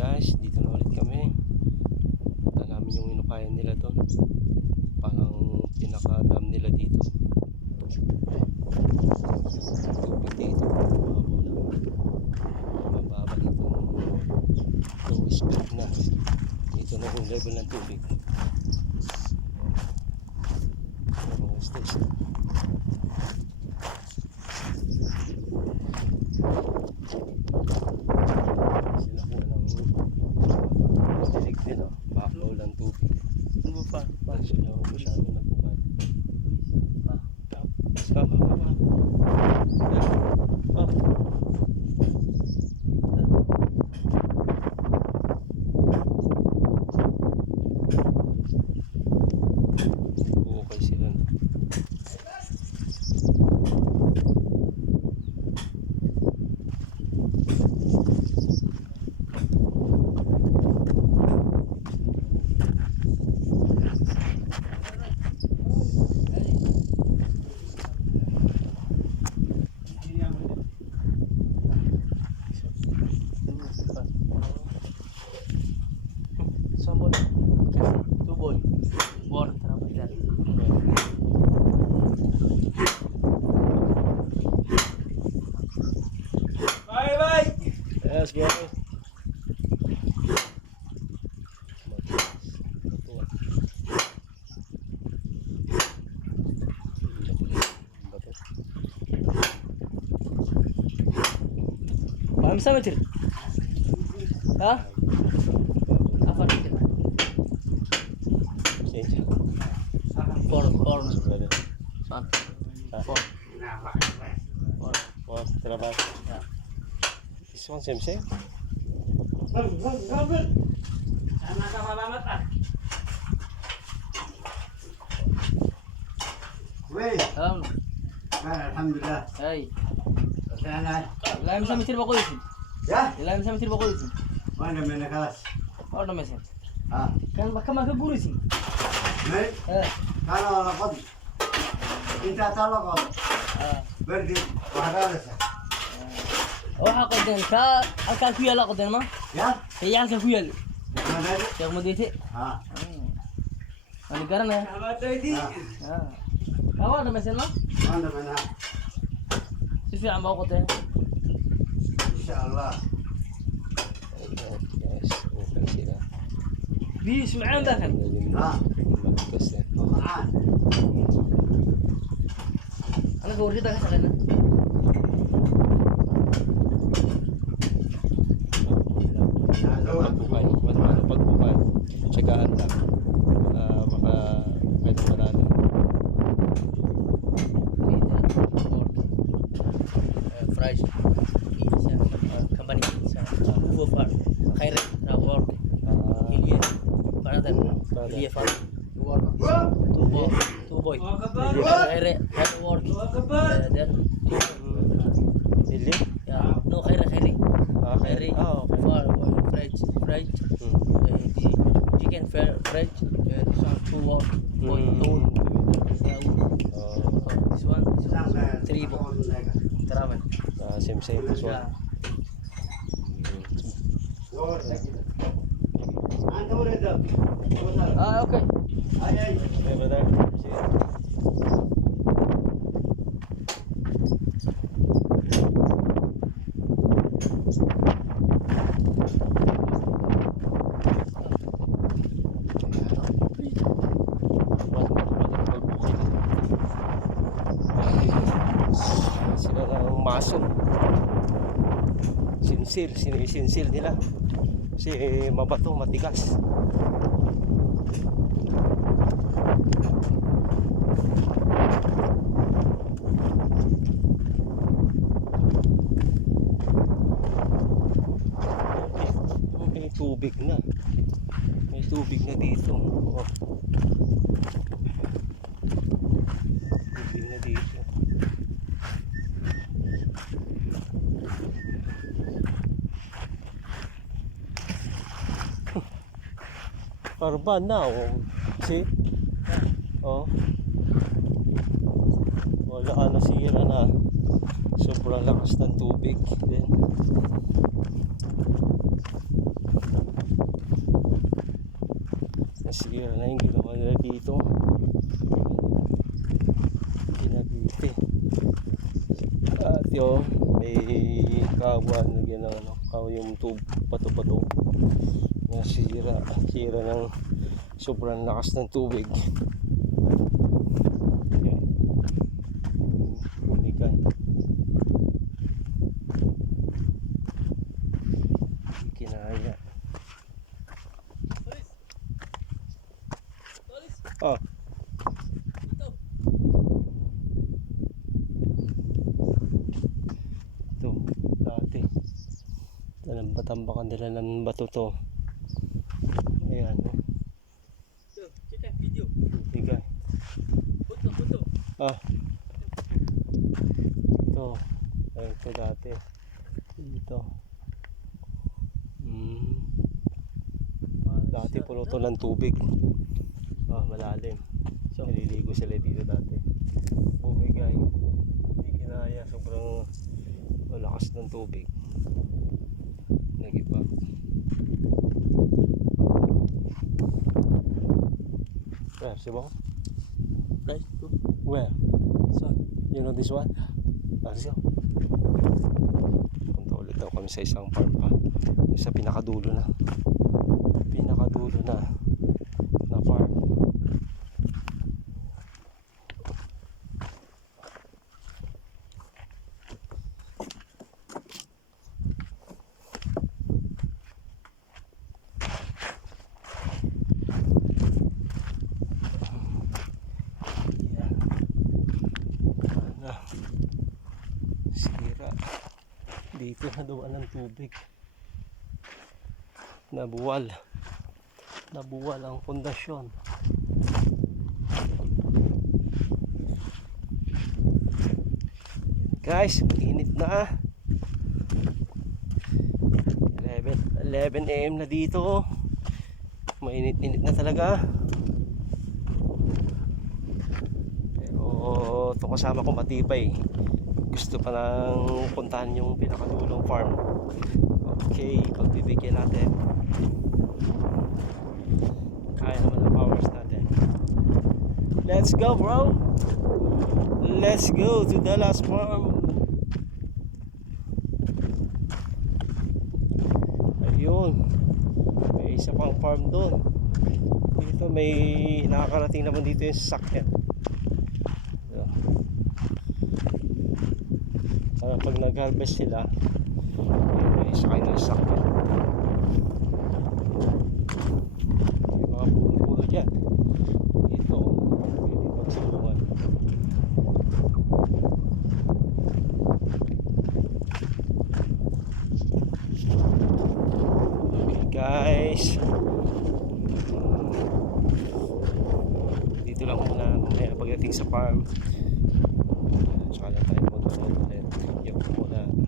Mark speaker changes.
Speaker 1: guys, dito na ulit kami. Punta namin yung inupayan nila doon. Parang pinaka-dam nila dito. Tubig dito. Mababa lang. Mababa dito. Low speed na. Dito na yung level ng tubig. Mga stage na. Sila po ng dilig din oh. Baklaw lang tubig.
Speaker 2: Ano pa?
Speaker 1: Pa masyado nagbukan. guys guys
Speaker 2: Hamsa betul. Hah? Apa ni? Change. Four, four. One. Four. Four.
Speaker 1: Four. Terima
Speaker 2: kasih.
Speaker 1: This one same same.
Speaker 3: Weh,
Speaker 2: Alam.
Speaker 3: kan alhamdulillah.
Speaker 2: Hey.
Speaker 3: Sana.
Speaker 2: Ilalim sa meter ba ko yun?
Speaker 3: Ya,
Speaker 2: Ilalim sa meter ba ko yun?
Speaker 3: mana mana kelas.
Speaker 2: Ano na mesin?
Speaker 3: Ah,
Speaker 2: Kan waxa qodeen kaa halkaa ku yaala qodeen ma iyo halkaa ku yaalo sheekh madete
Speaker 3: waan
Speaker 2: garanaya kaa waa dhamayseen ma si fiican baa
Speaker 1: u qodeen بيس معين داخل أنا قوري داخل Christ
Speaker 2: kiinsan uh, kabani kiinsan kuwa far khairat na work ilie
Speaker 1: brother
Speaker 2: ilie far work two boy two boy khairat khairat work then
Speaker 1: ilie
Speaker 2: yeah no
Speaker 1: khairat
Speaker 2: khairat
Speaker 1: khairat oh
Speaker 2: far boy French French chicken French uh, two work boy
Speaker 1: same same
Speaker 3: as well.
Speaker 2: Ah, okay.
Speaker 1: Hey, brother. See you. Sinsil, sinisinsil nila. Kasi mabato, matigas. May tubig na. May tubig na dito. Oh. Tubig na dito. Parban na oh. See? Oh. Wala ka nasira na. Sobrang lakas ng tubig. Then, Nasira na yung ginawa nila dito. Ginagiti. At yun, may kawan na gano'n, ano, kawan yung tub, pato-pato. Nasira, sira ng sobrang lakas ng tubig. Yan. Hindi kinaya. Oh. Ito, dati. Talambatambakan nila ng bato to. Ayan, oh.
Speaker 2: Video.
Speaker 1: Bigay. Ah. Ito. Ay, ito dati. Dito. Hmm. Dati puno to ng tubig. Ah, malalim. So, naliligo sila dito dati. Bumigay. Hindi kinaya. Sobrang malakas ng tubig. Nagiba. Where? Sibo?
Speaker 2: Right.
Speaker 1: Where?
Speaker 2: So,
Speaker 1: You know this one? Ah, let's go. Punta ulit daw kami sa isang farm pa. Sa pinakadulo na. Pinakadulo na. Na farm. Yan. Ano? Sira. Dito na dumaan ng tubig. Nabuwal. Nabuwal ang pundasyon. Guys, init na. 11, 11 am na dito. Mainit-init na talaga. Pero ito kasama ko matibay. Gusto pa nang puntahan yung pinakadulong farm. Okay, pagbibigyan natin. Kaya naman ang powers natin. Let's go bro! Let's go to the last farm! Ayun. May isa pang farm doon. Dito may nakakarating naman dito yung sasakyan. So, para pag nag-harvest sila, may sakay ng sasakyan. May mga puno-puno dyan. Dito, pwede pagsulungan. Okay guys. Dito lang muna pagdating sa farm.